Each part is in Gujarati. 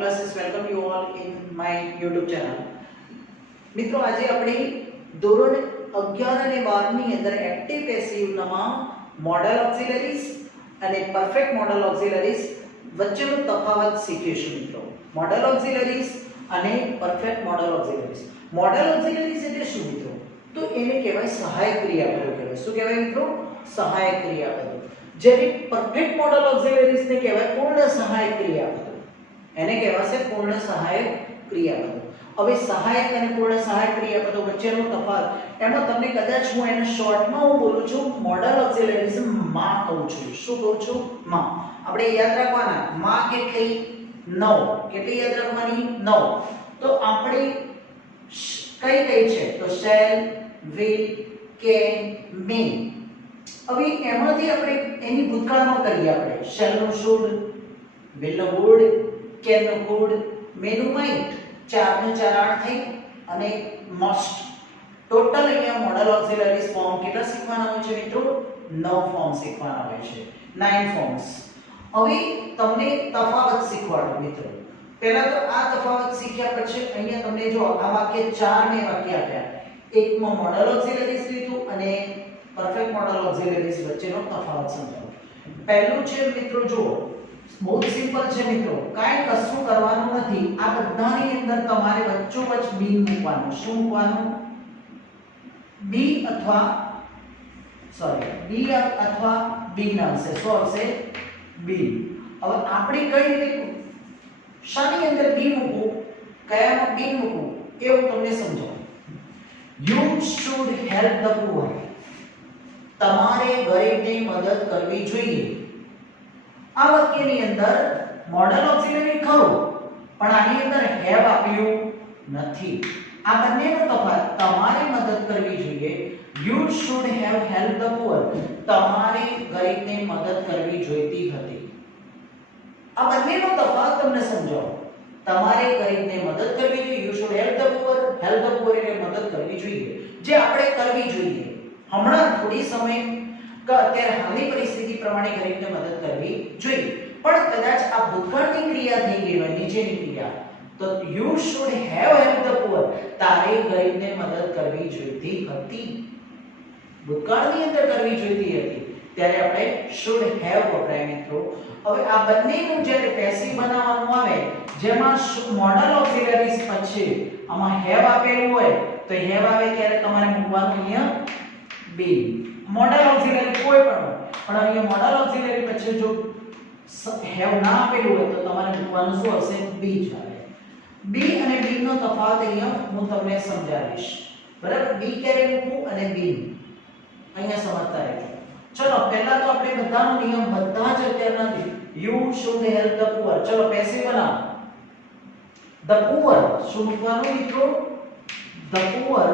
classes. Welcome you all in my YouTube channel. મિત્રો આજે આપણે ધોરણ 11 અને 12 ની અંદર એક્ટિવ પેસિવ નામાં મોડલ ઓક્સિલરીઝ અને પરફેક્ટ મોડલ ઓક્સિલરીઝ વચ્ચેનો તફાવત શીખીશું મિત્રો. મોડલ ઓક્સિલરીઝ અને પરફેક્ટ મોડલ ઓક્સિલરીઝ. મોડલ ઓક્સિલરીઝ એટલે શું મિત્રો? તો એને કહેવાય સહાયક ક્રિયાપદો કહેવાય. શું કહેવાય મિત્રો? સહાયક ક્રિયાપદો. જ્યારે પરફેક્ટ મોડલ ઓક્સિલરીઝ ને કહેવાય પૂર્ણ સહાયક ક્રિયાપદો. એને કહેવાશે પૂર્ણ સહાયક ક્રિયાપદો. હવે સહાયક અને પૂર્ણ સહાયક ક્રિયાપદો વચ્ચેનો તફાવત એમાં તમને કદાચ હું એને શોર્ટમાં હું બોલું છું મોડલ ઓક્સિલરીઝ માં કહું છું. શું કહું છું? માં. આપણે યાદ રાખવાના માં કેટલી? 9. કેટલી યાદ રાખવાની? 9. તો આપણે કઈ કઈ છે? તો શેલ, વિલ, કેન, મેન. હવે એમાંથી આપણે એની ભૂતકાળમાં કરીએ. આપણે શેલ નું શુડ, વિલ નું વુડ, કેન નું કુડ, મેન નું માઇટ. 4 નું 4 8 થઈ અને મસ્ટ. ટોટલ અહીંયા મોડલ ઓક્સિલરીઝ ફોર્મ કેટલા શીખવાના હોય છે મિત્રો? 9 ફોર્મ શીખવાના હોય છે. 9 ફોર્મ્સ. હવે તમને તફાવત શીખવાડો મિત્રો. પહેલા તો આ તફાવત શીખ્યા પછી અહીંયા તમને જો આ વાક્ય 4 ને વાક્ય આપ્યા. એકમાં મોડલ ઓક્સિલરીઝ લીધું અને પરફેક્ટ મોડલ ઓક્સિલરીઝ વચ્ચેનો તફાવત સમજાવો. પહેલું છે મિત્રો જુઓ, બહુ સિમ્પલ છે મિત્રો, કાંઈ કશું કરવાનું નથી. આ બધાની અંદર તમારે વચ્ચોવચ્ચ બી મૂકવાનું. શું મૂકવાનું? બી અથવા બી ના આવશે. શું આવશે? બી. હવે આપણે કઈ રીતે શાની અંદર બી મૂકવું, કયામાં બી મૂકવું એવું તમને સમજાવું. You should help the poor. તમારે ગરીબને મદદ કરવી જોઈએ. આ વાક્યની અંદર મોડલ ઓક્સિલરી ખરું, પણ આની અંદર હેવ આપ્યું નથી. આ બંનેનો તફાવત. તમારે મદદ કરવી જોઈએ. You should have help the poor. તમારે ગરીબને મદદ કરવી જોઈતી હતી. આ બંનેનો તફાવત તમને સમજાવો. તમારે ગરીબને મદદ કરવી જોઈએ. You should help the poor. Help the poor એટલે મદદ કરવી જોઈએ. જે આપણે કરવી જોઈએ હમણાં થોડી સમય અત્યારે હાલની પરિસ્થિતિ પ્રમાણે ગરીબને મદદ કરવી જોઈએ. પણ કદાચ આ ભૂતકાળની ક્રિયા થઈ ગઈ હોય, નીચેની ક્રિયા, તો you should have help the poor. તારે ગરીબને મદદ કરવી જોઈતી હતી. ભૂતકાળની અંદર કરવી જોઈતી હતી ત્યારે આપણે શુડ હેવ વપરાય મિત્રો. હવે આ બંનેનું જ્યારે પેસિવ બનાવવાનું આવે, જેમાં મોડલ ઓક્સિલરીઝ પછી આમાં હેવ આપેલું હોય તો હેવ આવે ત્યારે તમારે મૂકવાનું અહીંયા બી. મોડલ ઓક્સિલરી કોઈ પણ હોય, પણ અહીંયા મોડલ ઓક્સિલરી પછી જો હેવ ના આપેલું હોય તો તમારે મૂકવાનું શું હશે? બી જ આવે. બી અને બી નો તફાવત અહીંયા હું તમને સમજાવીશ. બરાબર? બી ક્યારે મૂકવું અને બી અહીંયા સમજતા રહેજો. ચલો પહેલા તો આપણે બધાનો નિયમ બધા જ અત્યારે નથી. You should help the poor. ચલો પેસિવ બનાવો. ધ પુઅર શું મૂકવાનું મિત્રો? The poor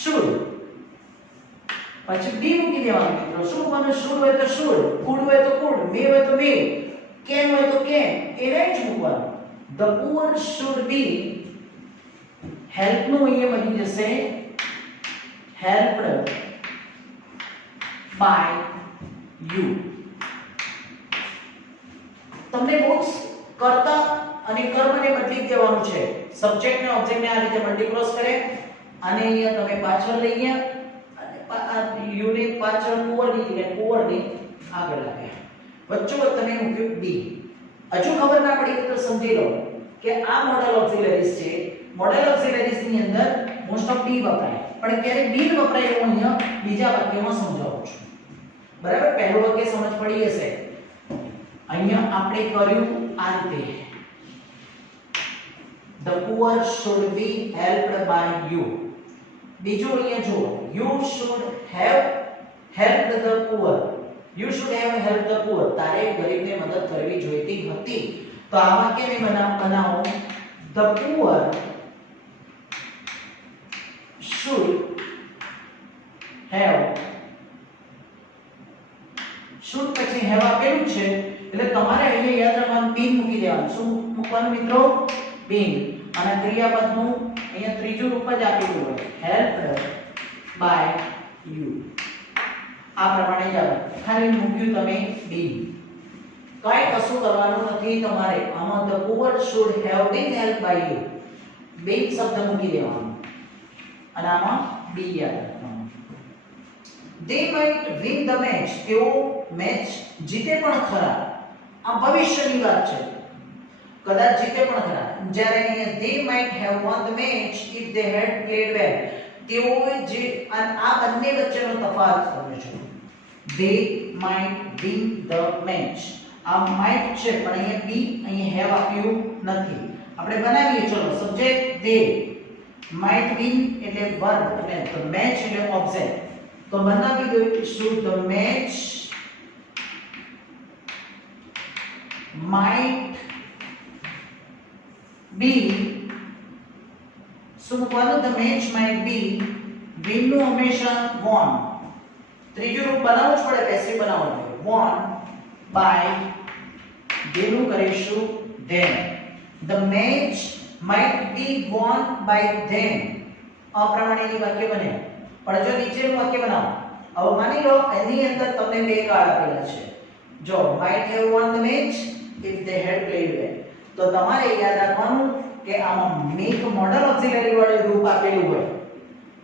should. પછી બી મૂકી દેવાનું મિત્રો. શું મૂકવાનું? શુડ હોય તો શુડ, કુડ હોય તો કુડ, મે હોય તો મે, કેન હોય તો કેન, એને જ મૂકવાનું. The poor should be. Help નું અહીંયા બની જશે helped by you. તમને બહુ કર્તા અને કર્મને બદલી દેવાનું છે. સબ્જેક્ટ ને ઓબ્જેક્ટ ને આ રીતે મલ્ટીક્રોસ કરે અને અહીંયા તમે પાછળ લઈ ગયા અને યુ ને પાછળ પુઅર ની જગ્યાએ પુઅર ની આગળ લાવ્યા. વચ્ચોવચ્ચ તમે મૂક્યું બી. હજુ ખબર ના પડી તો સમજી લો કે આ મોડલ ઓક્સિલરીઝ છે. મોડલ ઓક્સિલરીઝ ની અંદર મોસ્ટ ઓફ બી વપરાય, પણ ક્યારે બી વપરાય હું અહીંયા બીજા વાક્યમાં સમજાવું છું. બરાબર? પહેલું વાક્ય સમજ પડી હશે. અહીંયા આપણે કર્યું આ રીતે. The poor should be helped by you. બીજું અહીંયા જુઓ, you should have helped the poor. You should have helped the poor. તારે ગરીબને મદદ કરવી જોઈતી હતી. તો આ વાક્યને બનાવો. The poor should have. should પછી have આપેલું છે એટલે તમારે અહીંયા યાદ રાખવાનું બી મૂકી દેવાનું. શું મૂકવાનું મિત્રો? બી. અને ક્રિયાપદનું અહીંયા ત્રીજું રૂપ જ આપેલું હોય, helped by you. આ પ્રમાણે જ આવે. ખાલી મૂક્યું તમે બી. કાઈ કશું કરવાનું નથી તમારે. આમાં the poor should have been helped by you. been શબ્દ મૂકી દેવાનો અને આમાં be યાદ રાખવાનું. they might win the match. તેઓ મેચ જીતે પણ ખરા. આ ભવિષ્યની વાત છે. કદાચ જીતે પણ ખરા. જ્યારે અહીંયા they might have won the match if they had played well. તેઓ જે આ બંને વચ્ચેનો તફાવત સમજો. they might win the match. આ might છે પણ અહીંયા be અહીંયા have આપ્યું નથી. આપણે બનાવીએ. ચલો સબ્જેક્ટ they, might win એટલે વર્બ એટલે the match એટલે ઓબ્જેક્ટ. તો બનાવી દઈશું the match might be. શું મૂકવાનું? the match might be. win નું હંમેશા won. ત્રીજું રૂપ બનાવવું જ પડે, પેસિવ બનાવવું પડે. won by. દેનું કરીશું them. the match might be won by them. અપ્રમાણિક વાક્ય બને. પણ જો નીચેનું વાક્ય બનાવો. હવે માની લો એની અંદર તમને બે કાર્ડ આપેલા છે. જો might have won the match if they had played well. તો તમારે યાદ રાખવાનું કે આમાં મેક મોડલ ઓક્સિલરી વાળું રૂપ આપેલું હોય.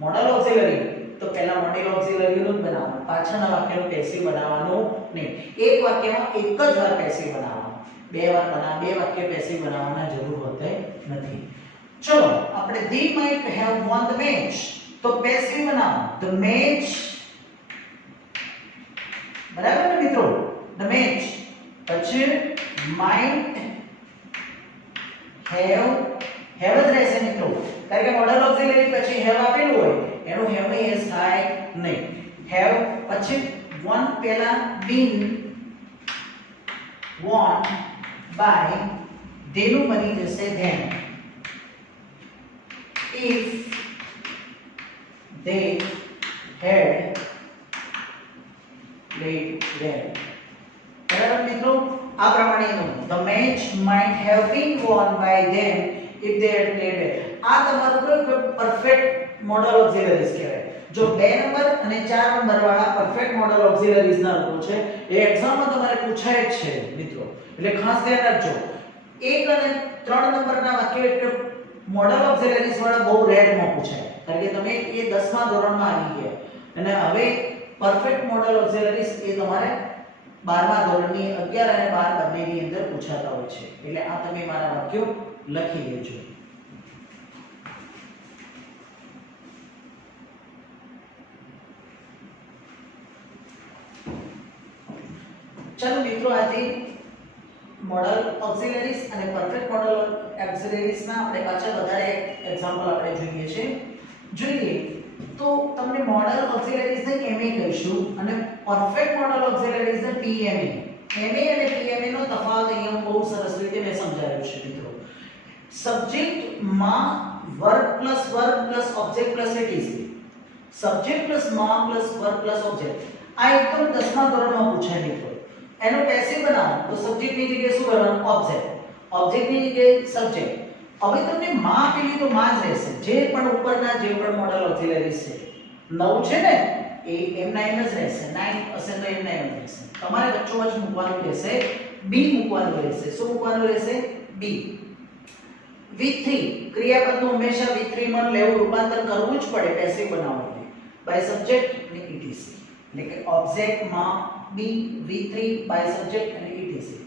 મોડલ ઓક્સિલરી તો પહેલા મોડલ ઓક્સિલરી નું જ બનાવવાનું. પાછળના વાક્યનું પેસિવ બનાવવાનું નહીં. એક વાક્યમાં એક જ વાર પેસિવ બનાવવાનું. બે વાક્ય પેસિવ બનાવવાના જરૂર હોતી નથી. ચલો આપણે they might have won the match તો પેસિવ બનાવો. the match બરાબર ને મિત્રો? the match પછી might have જ રહેશે મિત્રો, કારણ કે મોડલ ઓક્સિલરી પછી have આપેલું હોય એનું have ની એસ થાય નહીં. have પછી won પહેલા been won by દેનું બની જશે then. if they had played well. બરાબર મિત્રો? આ પ્રમાણેનું the match might have been won by them if they had played well. આ તમારું પરફેક્ટ મોડલ ઓક્સિલરીઝ કહેવાય. જો 2 નંબર અને 4 નંબર વાળા પરફેક્ટ મોડલ ઓક્સિલરીઝ ના રૂપો છે એ એક્ઝામમાં તમારે પૂછાય જ છે મિત્રો, એટલે ખાસ ધ્યાન રાખજો. 1 અને 3 નંબરના વાક્ય એટલે મોડલ ઓક્સિલરીઝ વાળા બહુ રેરમાં પૂછાય, કારણ કે તમે એ 10મા ધોરણમાં આવી ગયા અને હવે પરફેક્ટ મોડલ ઓક્સિલરીઝ એ તમારે 12મા ધોરણની 11 અને 12 બંનેની અંદર પૂછાતા હોય છે. એટલે આ તમે મારા વાક્યો લખી લેજો. ચાલો મિત્રો, આજે મોડલ ઓક્સિલરીઝ અને પરફેક્ટ મોડલ ઓક્સિલરીઝ ના આપણે પાછા વધારે એક્ઝામ્પલ આપણે જોઈએ તો તમને મોડલ ઓક્સિલરીઝ ને એમએ કહીશું અને પરફેક્ટ મોડલ ઓક્સિલરીઝ ને પીએમએ. એમએ અને પીએમએ નો તફાવત અહીંયા બહુ સરસ રીતે મેં સમજાવ્યું છે મિત્રો. સબ્જેક્ટ માં verb plus object plus ATC. Subject plus માં પ્લસ વર્બ પ્લસ ઓબ્જેક્ટ. આ એકદમ 10મા ધોરણમાં પૂછાય મિત્રો. એનો પેસિવ બનાવો તો સબ્જેક્ટ ની જગ્યાએ શું કરવાનું? ઓબ્જેક્ટ. ઓબ્જેક્ટ ની જગ્યાએ સબ્જેક્ટ. હવે તમને માં આપેલી તો માં જ રહેશે. જે પણ ઉપરના જે પણ મોડલ ઓક્સિલરીઝ છે 9 છે ને એ એમના એમ જ રહેશે. 9 હશે તો એમના એમ જ રહેશે. તમારે વચ્ચોવચ મૂકવાનું રહેશે બી મૂકવાનું રહેશે. શું મૂકવાનું રહેશે? બી. V3 ક્રિયાપદનું હંમેશા V3 માં લેવું રૂપાંતર કરવું જ પડે પેસિવ બનાવવા માટે બાય સબ્જેક્ટ અને ઇટીસી. એટલે કે ઓબ્જેક્ટ માં બી V3 બાય સબ્જેક્ટ અને ઇટીસી.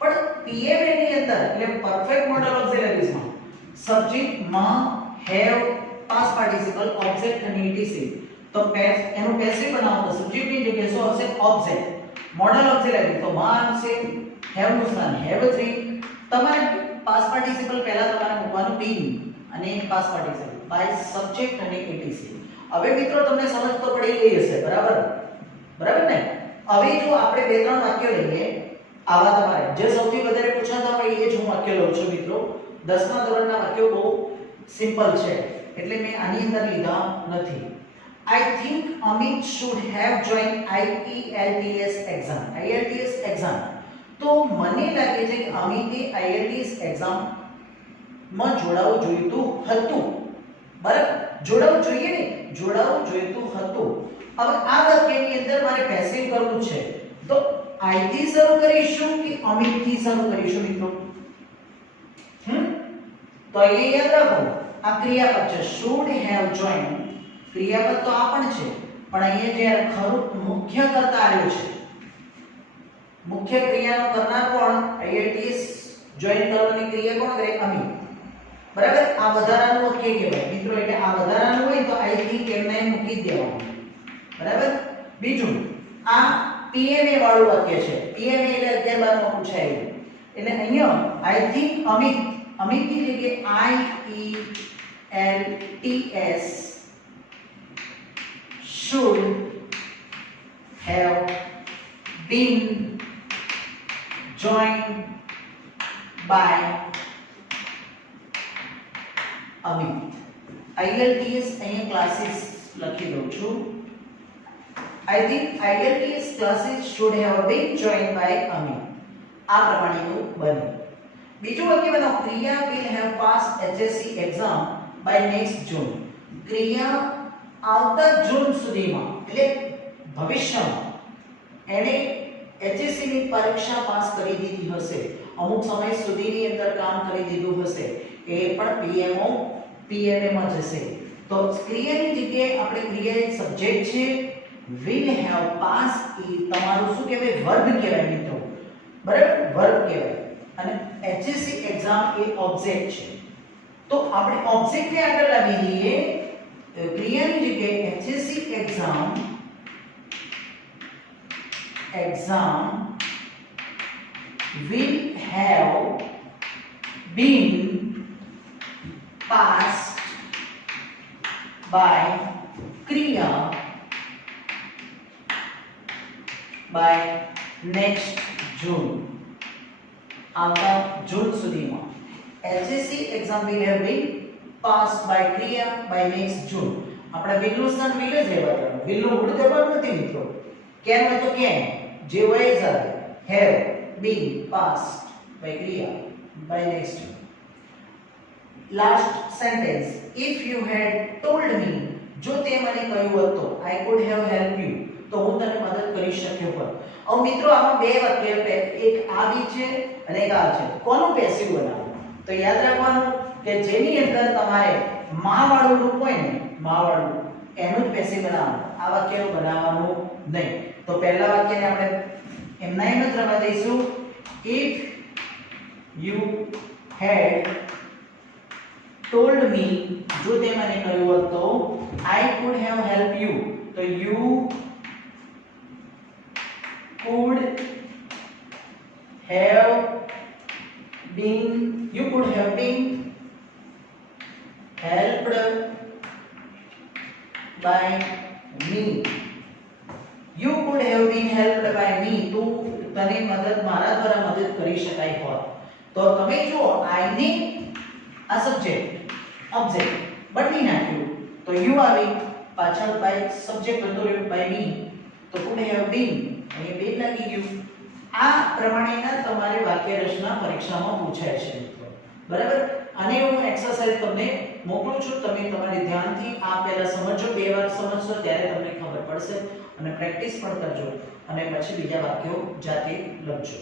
પણ પીએમએ ની અંદર એટલે પરફેક્ટ મોડલ ઓક્સિલરીઝ માં સબ્જેક્ટ માં હેવ પાસ્ટ પાર્ટિસિપલ ઓબ્જેક્ટ અને ઇટીસી. તો એનું પેસિવ બનાવો તો સબ્જેક્ટ ની જગ્યાએ શું આવશે? ઓબ્જેક્ટ. મોડલ ઓક્સિલરી તો માં આવશે હેવ નું સ્થાન have3. તમારે પાસ્ટ પાર્ટિસિપલ પહેલા તમારે મૂકવાનું been અને પાસ્ટ પાર્ટિસિપલ બાય સબ્જેક્ટ અને ઇટીસી. હવે મિત્રો તમને સમજ તો પડી ગઈ હશે, બરાબર ને? હવે જો આપણે 2-3 વાક્યો લઈએ આવા તમારે જે સૌથી વધારે પૂછાતા હોય એ જ હું વાક્ય લઉં છું મિત્રો. 10મા ધોરણના વાક્યો બહુ સિમ્પલ છે એટલે મેં આની અંદર લીધા નથી. I think Amit should have joined IELTS exam. તો મને લાગે છે કે અમિતે IELTS એક્ઝામ માં જોડાવું જોઈતું હતું. બરાબર? જોડાવું જોઈએ ને, જોડાવું જોઈતું હતું. હવે આ વાક્યની અંદર મારે પેસિવ કરવું છે તો I થી શરૂ કરીશું કે અમિત થી શરૂ કરીશું મિત્રો? તો અહીંયા યાદ રાખો આ ક્રિયાપદ છે should have joined. ક્રિયાપદ તો આ પણ છે પણ અહીંયા જે ખરું મુખ્ય કર્તા આવ્યું છે, મુખ્ય ક્રિયાનો કરનાર કોણ? IITs જોઈન કરવાની ક્રિયા કોણ કરે? અમિત. બરાબર? આ વધારાનું વાક્ય કહેવાય મિત્રો. એટલે આ વધારાનું હોય તો I think એમને મૂકી જ દેવાનું. બરાબર? બીજું આ PMA વાળું વાક્ય છે. PMA એટલે 11 માં પૂછાયેલું. એટલે અહીંયા I think અમિત, અમિત ની જગ્યાએ IELTS should have been joined by Amit. IELTS અહીંયા ક્લાસીસ લખી દઉં છું. I think IELTS classes should have been joined by Amit. આ પ્રમાણેનું બને. બીજું વાક્ય બનાવો. ક્રિયા will have passed HSC exam by next June. ક્રિયા આવતા જૂન સુધીમાં એટલે ભવિષ્યમાં એને HSC ની પરીક્ષા પાસ કરી દીધી હશે, અમુક સમય સુધીની અંદર કામ કરી દીધું હશે, એ પણ PMA માં જશે. તો ક્રિયાની જગ્યાએ આપણે ક્રિયા એક સબ્જેક્ટ છે, will have passed એ તમારું શું કહેવાય? વર્બ કહેવાય મિત્રો. બરાબર? વર્બ કહેવાય. અને HSC એક્ઝામ એ ઓબ્જેક્ટ છે. તો આપણે ઓબ્જેક્ટને આગળ લાવી દઈએ. ક્રિયાની જગ્યાએ HSC exam will have been passed by Kriya by next June. આવતા જૂન સુધીમાં HSC exam will have been passed by Kriya by next June. આપણે will નું સ્થાન will જ લેવાનું. will નું મૂળ જવાબ નથી મિત્રો. can હોય તો can, જે હોય એ આવે. have been passed by Kriya by next June. Last sentence. If you had told me, જો તે મને કહ્યું હોત તો I could have helped you, તો હું તને મદદ કરી શક્યો હોત. હવે મિત્રો આમાં બે વાક્ય, એક આ બી છે અને એક આ છે. કોનું પેસિવ બનાવવું? તો યાદ રાખવાનું કે જેની અંદર તમારે માં વાળું રૂપ હોય ને, માં વાળું, એનું જ પેસિવ બનાવવાનું. આ વાક્યનું બનાવવાનું નહીં. તો પહેલા વાક્યને આપણે એમના એમ જ રવા દઈશું. If you had told me, જો તે મને કહ્યું હોત તો I could have helped you, તો you could have been helped by me. You could have been helped by me. તું તને મદદ મારા દ્વારા મદદ કરી શકાય હોત. તો તમે જુઓ I ની આ સબ્જેક્ટ ઓબ્જેક્ટ બદલી નાખ્યું તો you આવી, પાછળ by સબ્જેક્ટ હતો by me, તો could have been અહીં બે લાગી ગયું. આ પ્રમાણેના તમારે વાક્ય રચના પરીક્ષામાં પૂછાય છે મિત્રો. બરાબર? અને હું એક્સરસાઇઝ તમને મોકલું છું. તમે તમારી ધ્યાનથી આ પહેલા સમજો, બે વાર સમજશો ત્યારે તમને ખબર પડશે અને પ્રેક્ટિસ પણ કરજો અને પછી બીજા વાક્યો જાતે લખજો.